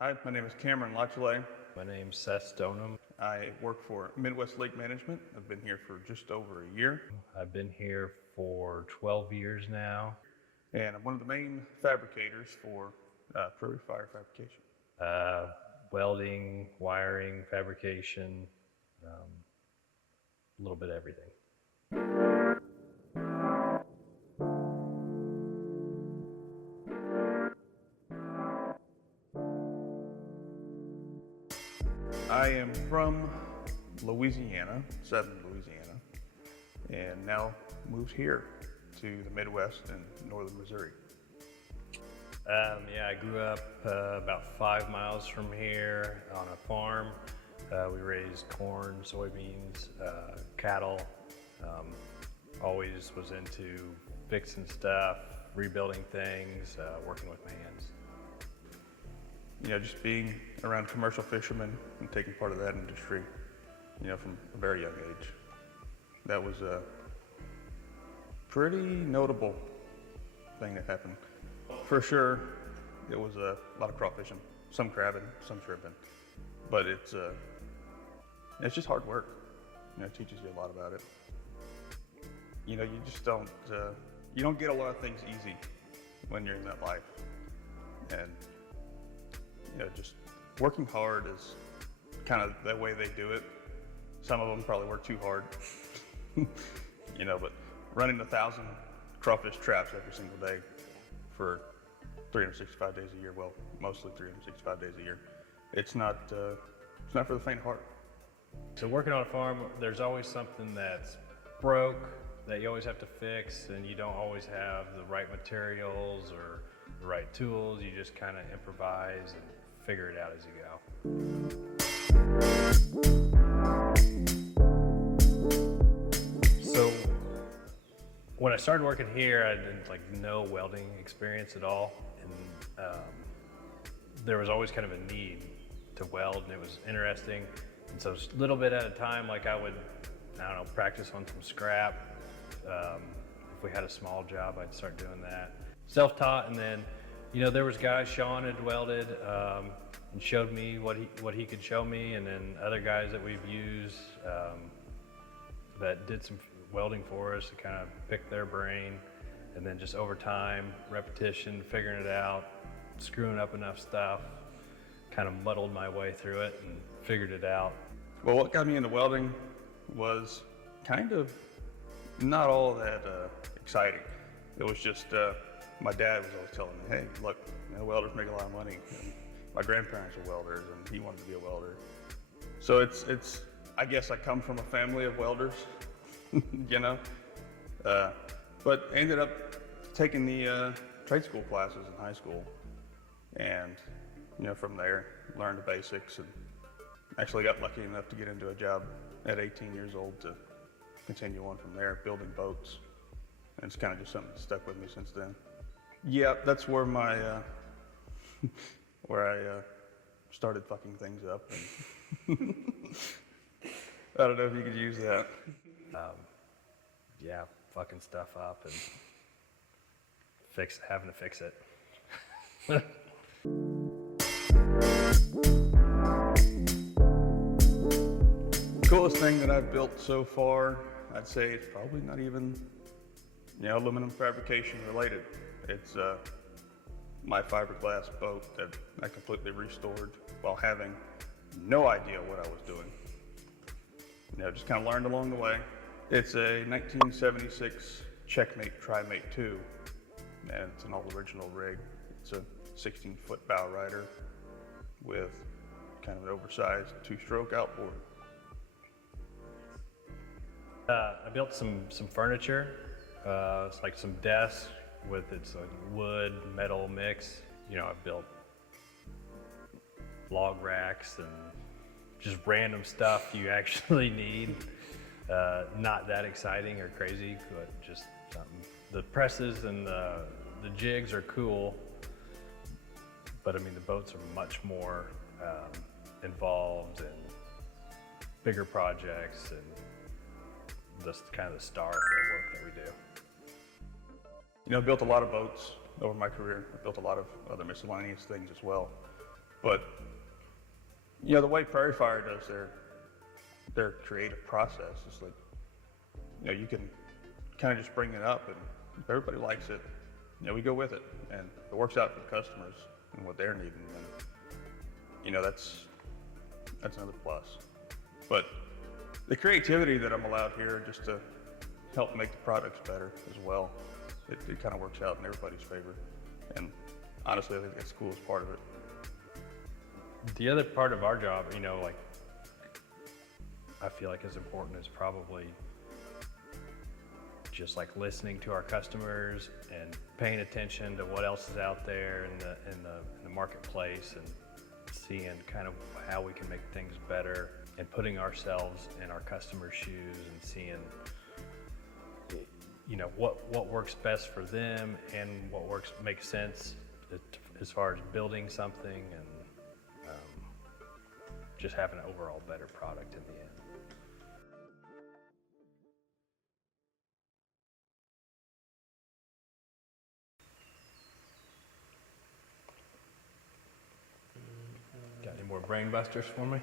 Hi, my name is Cameron Lachele. My name's Seth Stoneham. I work for Midwest Lake Management. I've been here for just over a year, I've been here for 12 years now. and I'm one of the main fabricators for Prairie Fire Fabrication. Welding, wiring, fabrication, a little bit of everything. I am from Louisiana, southern Louisiana, and now moved here to the Midwest and northern Missouri. I grew up about 5 miles from here on a farm. We raised corn, soybeans, cattle. Always was into fixing stuff, rebuilding things, working with my hands. You know, just being around commercial fishermen and taking part of that industry, you know, from a very young age. That was a pretty notable thing that happened. For sure, it was a lot of crawfishing, some crabbing, some shrimping, but it's just hard work. You know, it teaches you a lot about it. You know, you just you don't get a lot of things easy when you're in that life. And, you know, just working hard is kind of the way they do it. Some of them probably work too hard, you know, but running 1,000 crawfish traps every single day for 365 days a year, well, mostly 365 days a year, it's not for the faint of heart. So working on a farm, there's always something that's broke that you always have to fix, and you don't always have the right materials or the right tools. You just kind of improvise and figure it out as you go. So when I started working here, I didn't no welding experience at all, and there was always kind of a need to weld, and it was interesting. And so a little bit at a time, like I would, practice on some scrap. If we had a small job, I'd start doing that. Self-taught, and then, you know, there was guys, Sean had welded and showed me what he could show me, and then other guys that we've used that did some welding for us to kind of pick their brain, and then just over time, repetition, figuring it out, screwing up enough stuff, kind of muddled my way through it and figured it out. Well, what got me into welding was kind of not all that exciting. It was just my dad was always telling me, hey, look, you know, welders make a lot of money. And my grandparents were welders, and he wanted to be a welder. So it's I guess I come from a family of welders, you know. But I ended up taking the trade school classes in high school, and you know, from there learned the basics, and actually got lucky enough to get into a job at 18 years old to continue on from there, building boats. And it's kind of just something that stuck with me since then. Yeah, that's where my where I started fucking things up. And I don't know if you could use that. Yeah, fucking stuff up and having to fix it. The coolest thing that I've built so far, I'd say it's probably not even, you know, aluminum fabrication related. It's my fiberglass boat that I completely restored while having no idea what I was doing. You know, just kind of learned along the way. It's a 1976 Checkmate Trimate 2, and it's an all original rig. It's a 16-foot bow rider with kind of an oversized 2-stroke outboard. I built some furniture. It's like some desks with its like wood, metal mix. You know, I've built log racks and just random stuff you actually need. Not that exciting or crazy, but just something. The presses and the jigs are cool, but I mean the boats are much more involved and bigger projects, and just kind of the star of the work that we do. You know, I built a lot of boats over my career. I built a lot of other miscellaneous things as well. But, the way Prairie Fire does their creative process is like, you can kind of just bring it up, and if everybody likes it, we go with it, and it works out for the customers and what they're needing, and that's another plus. But the creativity that I'm allowed here just to help make the products better as well, it kind of works out in everybody's favor, and honestly, I think that's the coolest part of it. The other part of our job, like I feel like is important is probably just like listening to our customers and paying attention to what else is out there in the marketplace, and seeing kind of how we can make things better, and putting ourselves in our customers' shoes and seeing what works best for them and what makes sense as far as building something, and just having an overall better product in the end. Got any more brain busters for me?